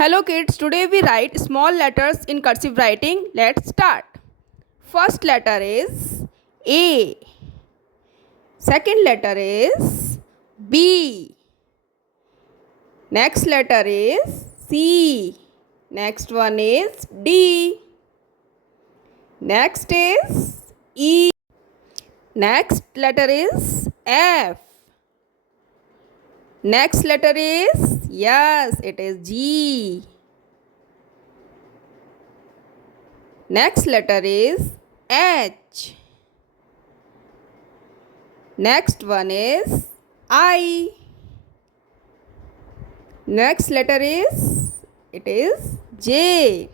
Hello kids, today we write small letters in cursive writing. Let's start. First letter is A. Second letter is B. Next letter is C. Next one is D. Next is E. Next letter is F. Next letter is, yes, it is G. Next letter is H. Next one is I. Next letter is, it is J.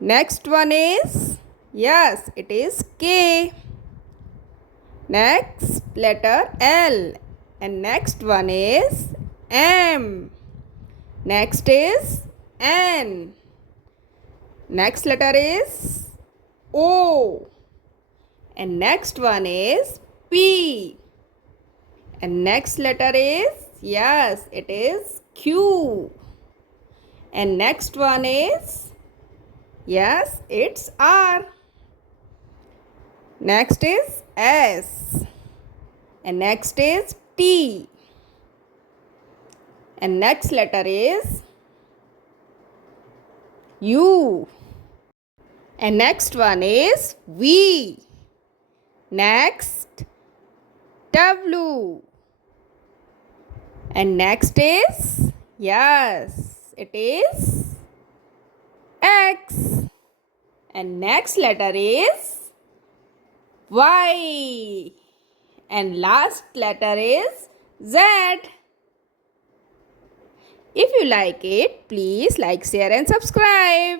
Next one is, yes, it is K. Next letter L. And next one is M. Next is N. Next letter is O. And next one is P. And next letter is, yes, it is Q. And next one is, yes, it's R. Next is S. And next is T. And next letter is U. And next one is V. Next W. And next is, yes, it is X. And next letter is Y. And last letter is Z. If you like it, please like, share and subscribe.